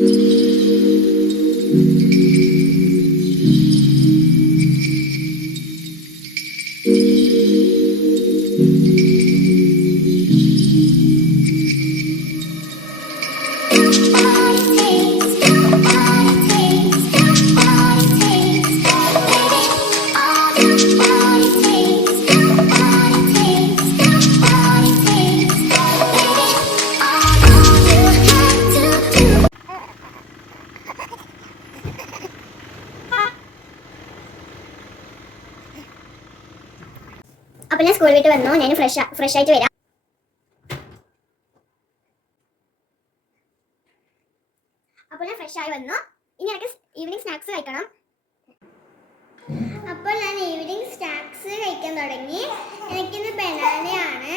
Mm-hmm. അപ്പൊ ഞാൻ school വിട്ട് വന്നു. ഞാൻ ഫ്രഷ് ഫ്രഷ് ആയിട്ട് വരാം. അപ്പോൾ ഞാൻ ഫ്രഷ് ആയി വന്നു. ഇനി എനിക്ക് ഈവനിങ് സ്നാക്സ് കഴിക്കണം. അപ്പോൾ ഞാൻ ഈവനിങ് സ്നാക്സ് കഴിക്കാൻ തുടങ്ങി. എനിക്കിന്ന് ബനാനയാണ്.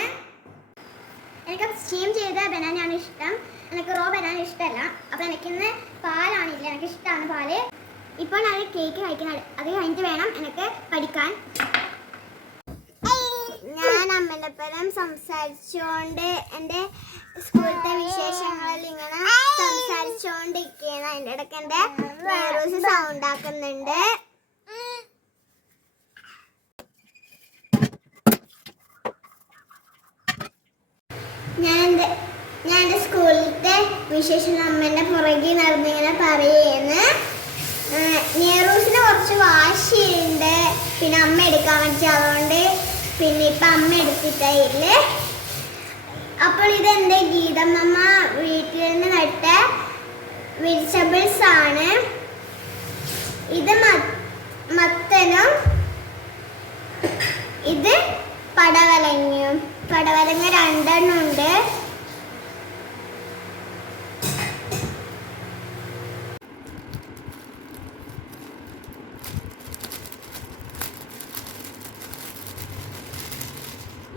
എനിക്ക് സ്റ്റീം ചെയ്ത ബനാനയാണ് ഇഷ്ടം. എനിക്ക് റോ ബനാന ഇഷ്ടമല്ല. അപ്പോൾ എനിക്കിന്ന് പാലാണില്ല. എനിക്ക് ഇഷ്ടമാണ് പാൽ. ഇപ്പോൾ ഞാൻ കേക്ക് കഴിക്കുന്നത് അത് കഴിഞ്ഞിട്ട് വേണം എനിക്ക് പഠിക്കാൻ. അമ്മലപ്പുറം സംസാരിച്ചുകൊണ്ട് എന്റെ സ്കൂളത്തെ വിശേഷങ്ങളിൽ ഇങ്ങനെ സംസാരിച്ചുകൊണ്ടിരിക്കുകയാണ് അതിന്റെ ഇടയ്ക്ക് എന്റെ വൈറസ് സൗണ്ട് ആക്കുന്നുണ്ട്. ഞാൻ ഞാൻ എന്റെ സ്കൂളിലത്തെ വിശേഷം അമ്മേന്റെ പുറകിൽ നടന്നിങ്ങനെ പറയുന്നു. നെഹ്റൂസിന് കുറച്ച് വാശിയുണ്ട്. പിന്നെ അമ്മ എടുക്കാൻ വേണ്ടി പിന്നെ ഇപ്പം അമ്മ എടുത്തിട്ടില്ല അപ്പോൾ ഇത് എന്റെ ഗീതമ്മ വീട്ടിൽ നിന്ന് നട്ട വെജിറ്റബിൾസ് ആണ്. ഇത് മത്തനും ഇത് പടവലങ്ങയും. പടവലങ്ങ രണ്ടെണ്ണം ഉണ്ട്.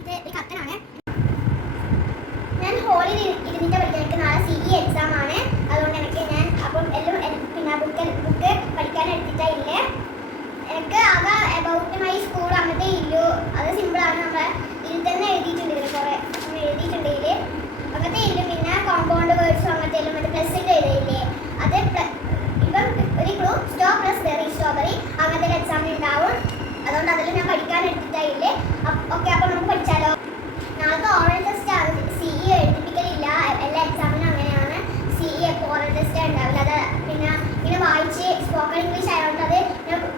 ഇത് ഒരു ഞാൻ ഹോളിൽ ഇരുന്നിട്ട് പഠിക്കാൻ. എനിക്ക് നാളെ സി ഇ എക്സാം ആണ്. അതുകൊണ്ട് എനിക്ക് ഞാൻ അപ്പം എല്ലാം പിന്നെ ബുക്ക് ബുക്ക് പഠിക്കാൻ എടുത്തിട്ടില്ല എനിക്ക് ആകെ അബൌട്ട് മൈ സ്കൂൾ അങ്ങനത്തെ ഇല്ലു. അത് സിമ്പിളാണ് നമ്മൾ ഇതിൽ തന്നെ എഴുതിയിട്ടുണ്ട് ഇതിൽ കുറേ. എഴുതിയിട്ടുണ്ടെങ്കിൽ അങ്ങനത്തെ ഇല്ലു. പിന്നെ കോമ്പൗണ്ട് വേർഡ്സും അങ്ങനത്തെ എല്ലാം മറ്റേ പ്ലസ് ഇട്ട് എഴുതിയില്ലേ അത് പ്ല- ഇപ്പം ഒരു ക്ലൂ സ്റ്റോ പ്ലസ് ബെറി സ്ട്രോബെറി അങ്ങനത്തെ എക്സാമിന് ഉണ്ടാവും അതുകൊണ്ട് ഞാൻ പഠിക്കാൻ ഓക്കെ അപ്പോൾ നമുക്ക് പഠിച്ചാലോ നാളത്തെ ഓറൽ ടെസ്റ്റ് ആണ് സി ഇ എഴുതിപ്പിക്കലില്ല എല്ലാ എക്സാമിനും അങ്ങനെയാണ് സി ഇ എപ്പോൾ ഓറൽ ടെസ്റ്റ് ഉണ്ടാവില്ല അത് പിന്നെ ഇങ്ങനെ വായിച്ച് സ്പോക്കൺ ഇംഗ്ലീഷ് ആയതുകൊണ്ട് അത്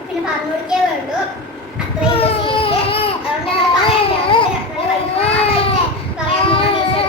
പിന്നെ പറഞ്ഞു കൊടുക്കേ വേണ്ടു അത്രയും സി ഇക്ക് അതുകൊണ്ട് ഞങ്ങൾ പറയണ്ട ഞങ്ങൾ വൈകുന്നേരമായിട്ട് പറയാൻ പോകുന്ന ടീച്ചർ